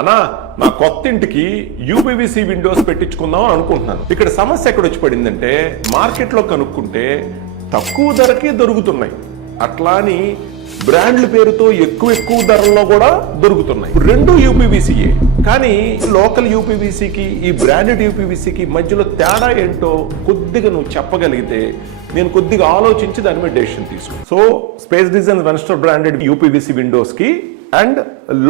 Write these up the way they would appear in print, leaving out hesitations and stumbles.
అన్నా నా కొత్త ఇంటికి యూపీవీసీ విండోస్ పెట్టించుకుందాం అనుకుంటున్నాను. ఇక్కడ సమస్య ఎక్కడ వచ్చి పడిందంటే మార్కెట్లో కనుక్కుంటే తక్కువ ధరకే దొరుకుతున్నాయి, అట్లా అని బ్రాండ్ల పేరుతో ఎక్కువ ధరల్లో కూడా దొరుకుతున్నాయి. రెండు యూపీవీసీయే, కానీ లోకల్ యూపీవీసీకి ఈ బ్రాండెడ్ యూపీవీసీకి మధ్యలో తేడా ఏంటో కొద్దిగా నువ్వు చెప్పగలిగితే నేను కొద్దిగా ఆలోచించి దాని మీద డెసిషన్ తీసుకున్నాను. So space design Venster branded UPVC windows కి అండ్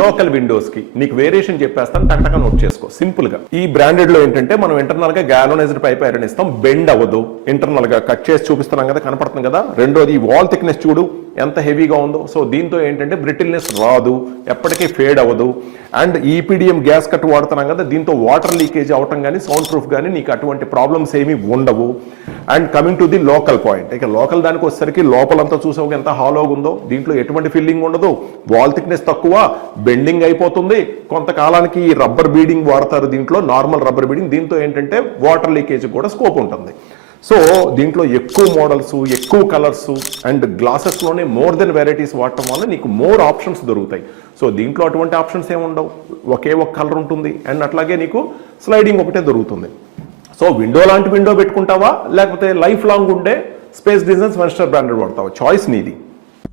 లోకల్ విండోస్ కి నీకు వేరియేషన్ చెప్పేస్తాను, టక్ నోట్ చేసుకో సింపుల్ గా. ఈ బ్రాండెడ్ లో ఏంటంటే మనం ఇంటర్నల్ గా గాలోనైజ్డ్ పైప్ ఐరన్ ఇస్తాం, బెండ్ అవ్వదు. ఇంటర్నల్ గా కట్ చేసి చూపిస్తున్నాం కదా, కనపడుతుంది కదా. రెండోది ఈ వాల్ థిక్నెస్ చూడు ఎంత హెవీగా ఉందో. సో దీంతో ఏంటంటే బ్రిటిల్నెస్ రాదు, ఎప్పటికీ ఫేడ్ అవ్వదు. అండ్ ఈపీడిఎం గ్యాస్ కట్ వాడుతున్నాం కదా, దీంతో వాటర్ లీకేజ్ అవటం కానీ సౌండ్ ప్రూఫ్ కానీ నీకు అటువంటి ప్రాబ్లమ్స్ ఏమీ ఉండవు. And coming to the local point, ఇక లోకల్ దానికి వచ్చేసరికి లోపలంతా చూసావు ఎంత హాలోగా ఉందో, దీంట్లో ఎటువంటి ఫిల్లింగ్ ఉండదు, వాల్ థిక్నెస్ తక్కువ, బెండింగ్ అయిపోతుంది. కొంతకాలానికి ఈ రబ్బర్ బీడింగ్ వాడతారు దీంట్లో, నార్మల్ రబ్బర్ బీడింగ్. దీంతో ఏంటంటే వాటర్ లీకేజ్ కూడా స్కోప్ ఉంటుంది. సో దీంట్లో ఎక్కువ మోడల్స్, ఎక్కువ కలర్స్ అండ్ గ్లాసెస్లోనే మోర్ దెన్ వెరైటీస్ వాడటం వల్ల నీకు మోర్ ఆప్షన్స్ దొరుకుతాయి. సో దీంట్లో అటువంటి ఆప్షన్స్ ఏమి ఉండవు, ఒకే ఒక కలర్ ఉంటుంది. అండ్ అట్లాగే నీకు స్లైడింగ్ ఒకటే దొరుకుతుంది. సో విండో లాంటి విండో పెట్టుకుంటావా, లేకపోతే లైఫ్ లాంగ్ ఉండే స్పేస్ డిజైన్స్ వెన్స్టర్ బ్రాండెడ్ వాడతావా, చాయిస్ నీది.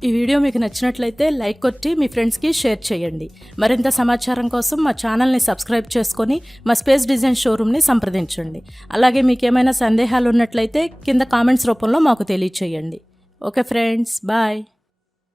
ఈ వీడియో మీకు నచ్చినట్లయితే లైక్ కొట్టి మీ ఫ్రెండ్స్కి షేర్ చేయండి. మరింత సమాచారం కోసం మా ఛానల్ని సబ్స్క్రైబ్ చేసుకొని మా స్పేస్ డిజైన్ షోరూమ్ని సంప్రదించండి. అలాగే మీకు ఏమైనా సందేహాలు ఉన్నట్లయితే కింద కామెంట్స్ రూపంలో మాకు తెలియచేయండి. Okay friends, bye.